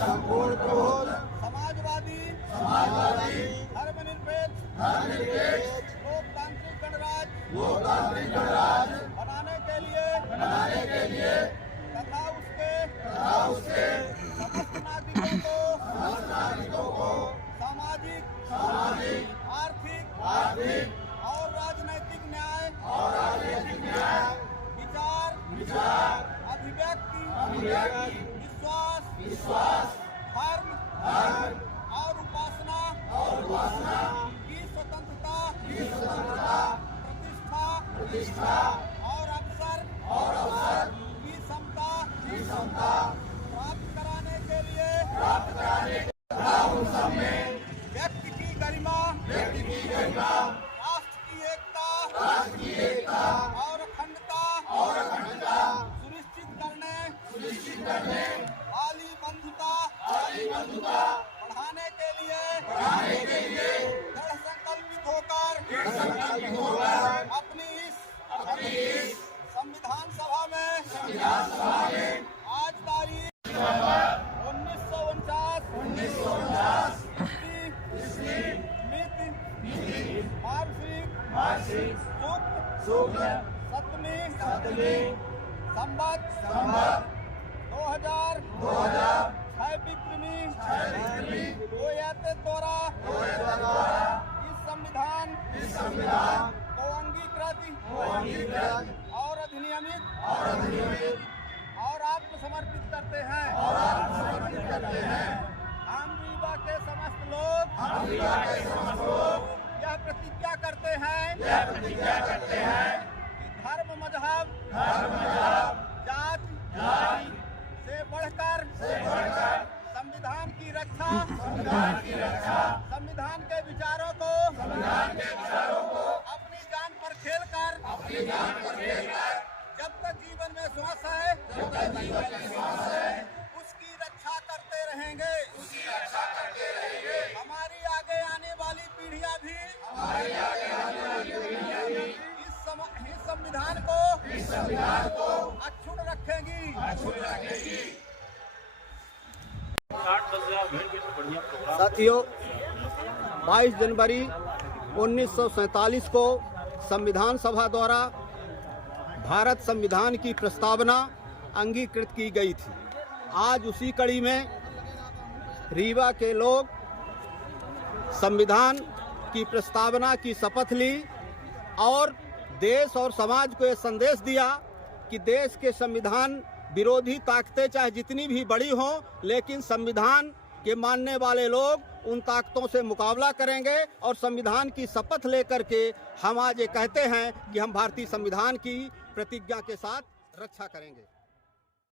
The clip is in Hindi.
संपूर्ण प्रबोध समाजवादी धर्मनिरपेक्ष लोकतांत्रिक गणराज्य बनाने के लिए तथा उसके समस्त नागरिकों को सामाजिक आर्थिक और राजनैतिक न्याय विचार अभिव्यक्ति विश्वास धर्म और उपासना की स्वतंत्रता प्रतिष्ठा और अवसर की समता प्राप्त कराने के लिए व्यक्ति की गरिमा राष्ट्र की एकता और अखंडता सुनिश्चित करने वाली बंधुता बढ़ाने के लिए दृढ़ संकल्पित होकर अपनी इस संविधान सभा में आज तारीख 1949 सप्तमी संवत 2006 विक्रमी द्वारा इस संविधान को अंगीकृत और अधिनियमित और आत्मसमर्पित करते हैं। हम रीवा के समस्त लोग यह प्रतिज्ञा करते हैं कि धर्म मजहब जाति से बढ़कर संविधान की रक्षा संविधान के विचारों को अपनी जान पर खेलकर जब तक जीवन में श्वास है उसकी रक्षा करते रहेंगे। हमारी आगे आने वाली पीढ़ियां भी इस संविधान को अक्षुण्ण रखेंगी। साथियों, 22 जनवरी 1947 को संविधान सभा द्वारा भारत संविधान की प्रस्तावना अंगीकृत की गई थी। आज उसी कड़ी में रीवा के लोग संविधान की प्रस्तावना की शपथ ली और देश और समाज को यह संदेश दिया कि देश के संविधान विरोधी ताकतें चाहे जितनी भी बड़ी हों, लेकिन संविधान के मानने वाले लोग उन ताकतों से मुकाबला करेंगे और संविधान की शपथ लेकर के हम आज ये कहते हैं कि हम भारतीय संविधान की प्रतिज्ञा के साथ रक्षा करेंगे।